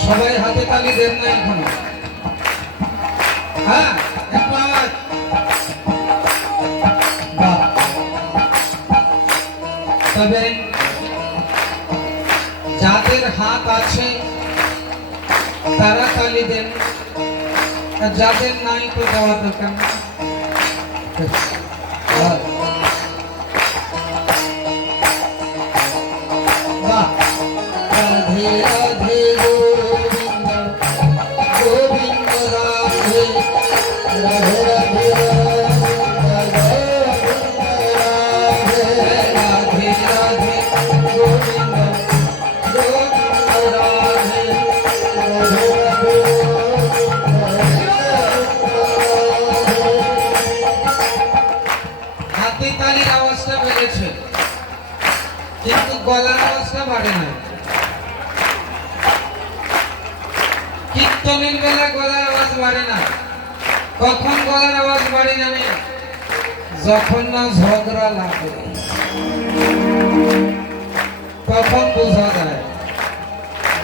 সবাই হাতে তালি এখনও। হ্যাঁ। তবে যাদের হাত আছে তারা তালি দেন। যাদের নাই তো যাওয়া দরকার কীর্তনের বেলা গলার আওয়াজ বাড়ে না। কখন গলার আওয়াজ বাড়ে জানে যখন না ঝগড়া লাগে। তখন বোঝা যায়।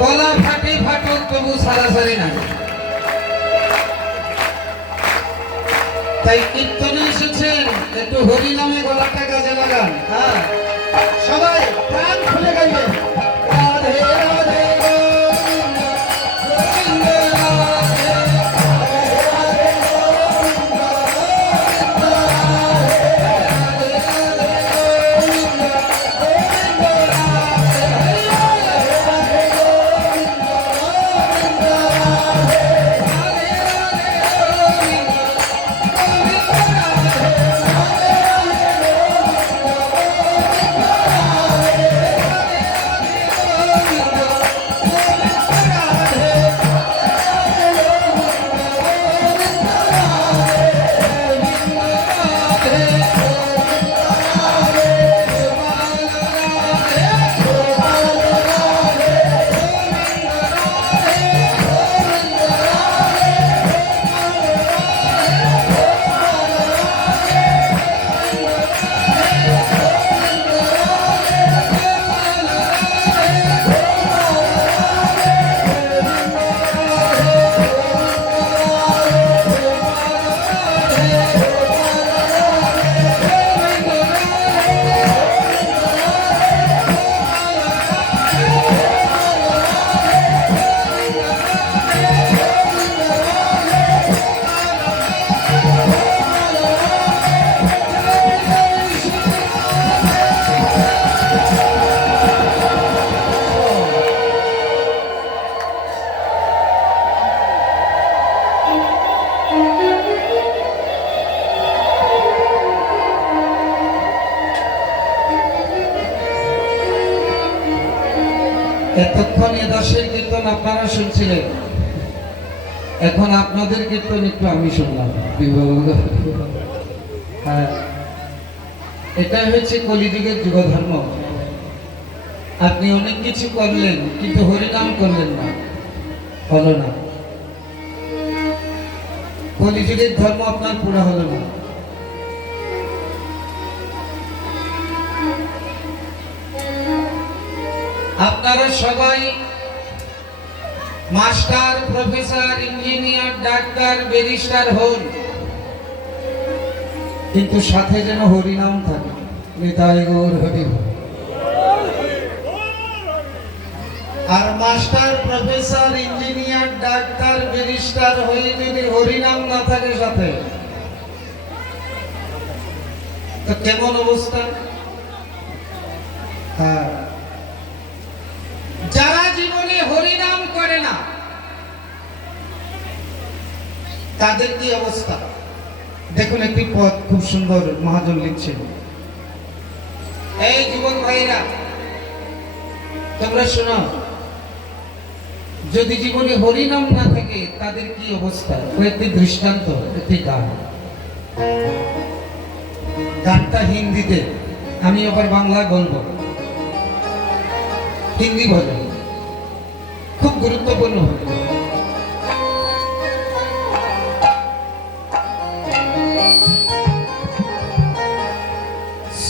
গলা ফাটে ফাটুক তবু সারাসারি না তাই কীর্তনে এসেছেন, একটু হরি নামে গলাটা কাজে লাগান। হ্যাঁ এখন আপনাদের কীর্তন একটু আমি শুনলাম। হ্যাঁ। এটা হচ্ছে কলিযুগের যুগধর্ম। আপনি অনেক কিছু করলেন, কিন্তু হরিনাম করলেন না। হলো না। কলিযুগের ধর্ম আপনার পুরা হলো না। আপনারা সবাই master, professor, engineer, doctor, barrister হন। কিন্তু সাথে যেন হরিনাম থাকে। নিতাই গৌর হরি। আর master, professor, engineer, doctor, barrister হয়ে যদি হরিনাম না থাকে সাথে, তো কেমন অবস্থা? হ্যাঁ যারা জীবনে হরিনাম করে না তাদের কি অবস্থা? দেখুন একটি পদ খুব সুন্দর মহাজন লিখছেন। এই যুবক ভাইরা, তোমরা শোনো, যদি জীবনে হরিনাম না থাকে, তাদের কি অবস্থা? কয়েকটি দৃষ্টান্ত, একটি গান। গানটা হিন্দিতে, আমি আবার বাংলা বলব। হিন্দি ভজন খুব গুরুত্বপূর্ণ। ভজন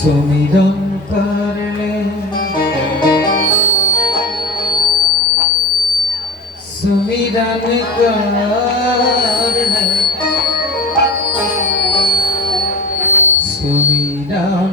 সুমিরন করলে সুমিরন করলে। সুমিরন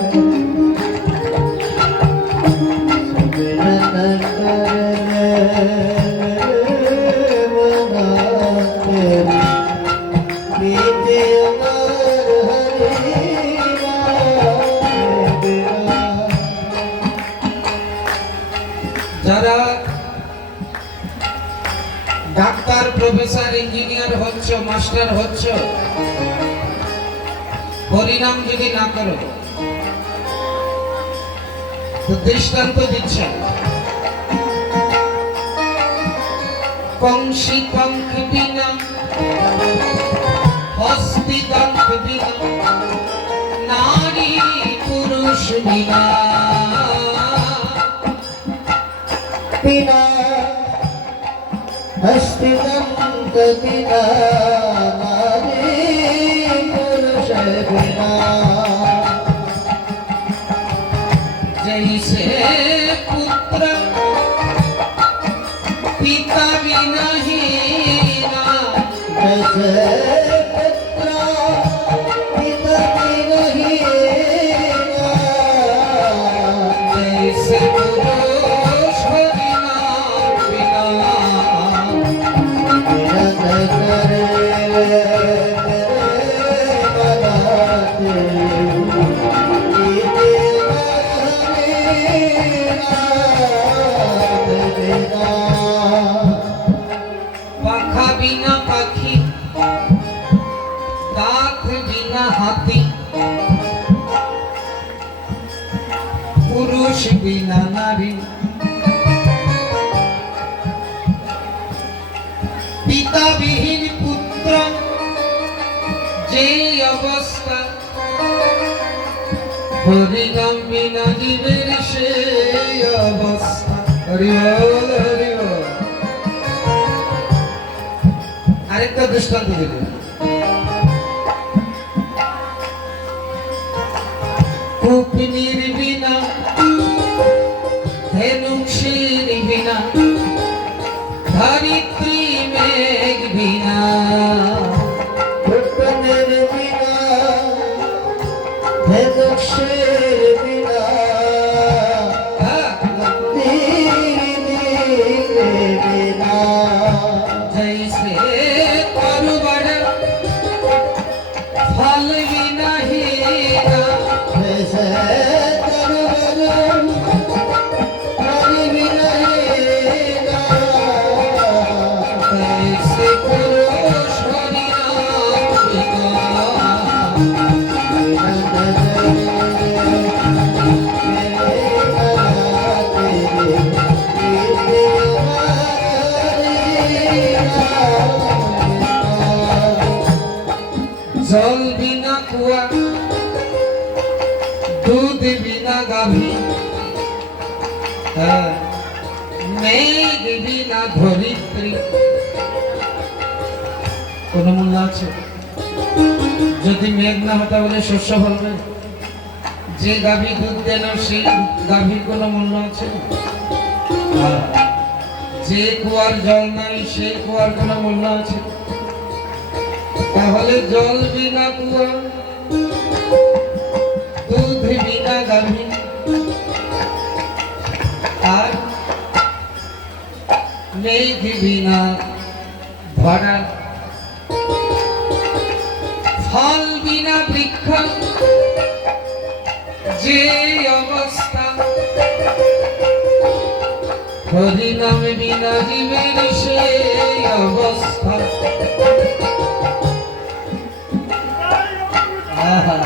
হরিনাম যদি না করো দৃষ্টান্ত দিচ্ছে কংসি কঙ্ক বিনা হস্তি বিনা নারী পুরুষ বিনা। বিনা বিনা অবস্থা। হরিনাম বিনা জীবের সেই অবস্থা। হরি হরি। আরেকটা দৃষ্টান্ত দিল কুপিনীর বিনা ধেনুষীর বিনা ধরিত্রী দুধ বিনা গাভী। হ্যাঁ, মেঘ বিনা ধরিত্রী। কোন মূল্য আছে? যদি মেঘ না হতা বলে শস্য ফলবে। যে গাভী দুধ দেন সেই গাভীর কোনো মূল্য আছে? হ্যাঁ, যে কুয়ার জল নাই সেই কুয়ার কোনো মূল্য আছে? তাহলে জল বিনা কুয়া ফল বিনা বৃক্ষ যে অবস্থা। হরিনাম বিনা জীবের সেই অবস্থা। আহা।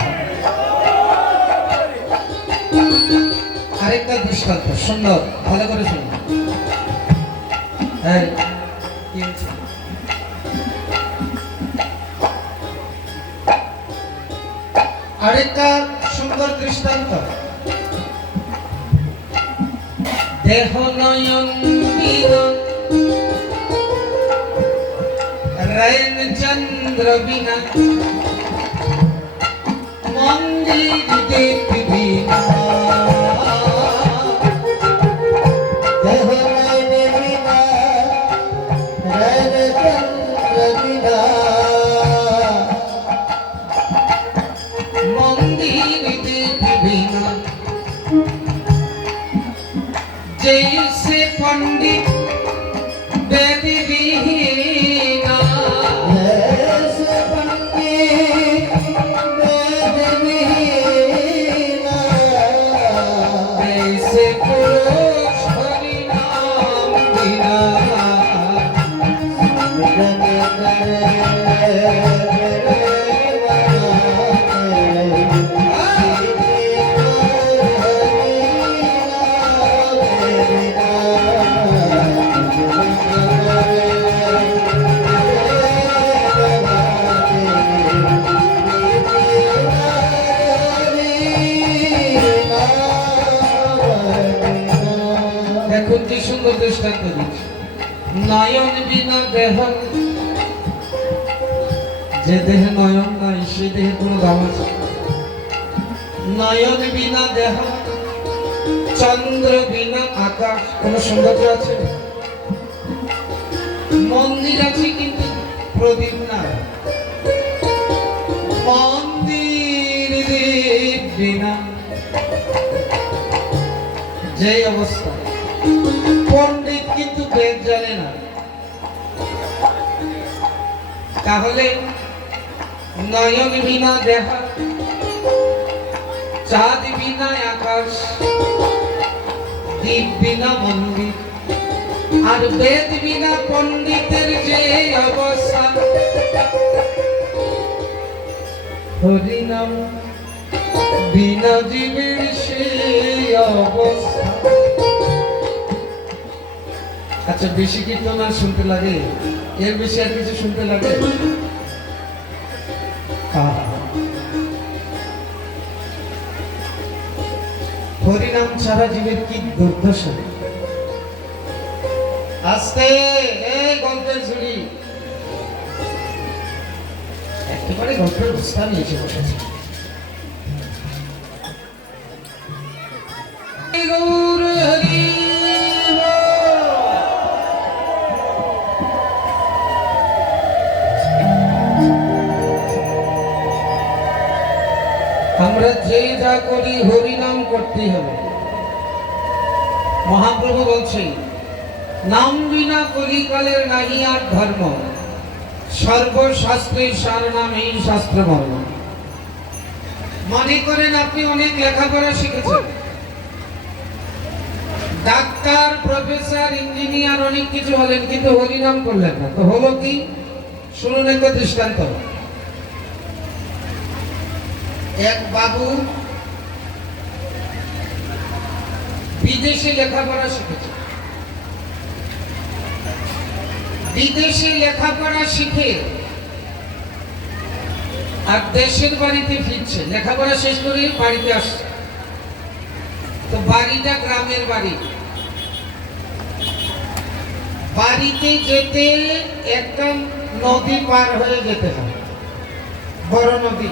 দৃষ্টান্ত সুন্দর। দেহ নয়ন বিনন রয়ন চন্দ্র বিনা মন্দির দেব বিনা পণ্ডিত বেদিবিহীন যে দেহে নয়ন নাই, সে দেহে কোনো দাম আছে? নয়ন বিনা দেহ, চন্দ্র বিনা আকাশ, কোনো সৌন্দর্য আছে? মন্দির আছে কিন্তু প্রদীপ না মন্দির বিনা। যে অবস্থা। পণ্ডিত কিন্তু বেদ জানে না। তাহলে নয়ন বিনা দেখা চাঁদ বিনা আকাশ, দ্বীপ বিনা মন্দির, আর বেদ বিনা পণ্ডিতের যে অবস্থা হরিনাম বিনা জীবের সেই অবস্থা। আচ্ছা বেশি কীর্তন আর শুনতে লাগে? এর বেশি আর কিছু শুনতে লাগে। হরিনাম ছাড়া জীবের কি দুর্দশা? আস্তে গল্পের ঝুড়ি একেবারে গল্পের এসে বসেছে। আমরা যে যা করি হরিনাম করতেই হবে। মহাপ্রভু বলছে নাম বিনা কলিকালের নাহি আর ধর্ম। সর্বশাস্ত্রের সার নাম এই শাস্ত্র মর্ম মনে করেন আপনি অনেক লেখাপড়া শিখেছেন। ডাক্তার, প্রফেসর, ইঞ্জিনিয়ার অনেক কিছু হলেন, কিন্তু হরিনাম করলেন না। তো হলো কি? শুনুন একটা দৃষ্টান্ত। এক বাবু বিদেশে লেখাপড়া শিখেছে। বিদেশে লেখাপড়া শিখে আর দেশের বাড়িতে ফিরছে। লেখাপড়া শেষ করে বাড়িতে আসছে। তো বাড়িটা গ্রামের বাড়ি। বাড়িতে যেতে একটা নদী পার হয়ে যেতে হয়। বড় নদী।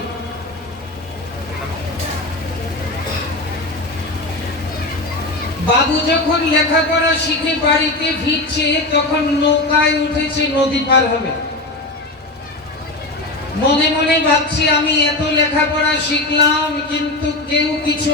বাবু যখন লেখাপড়া শিখে বাড়িতে ফিরছে, তখন নৌকায় উঠেছে, নদী পার হবে। মনে মনে ভাবছি, আমি এত লেখাপড়া শিখলাম, কিন্তু কেউ কিছু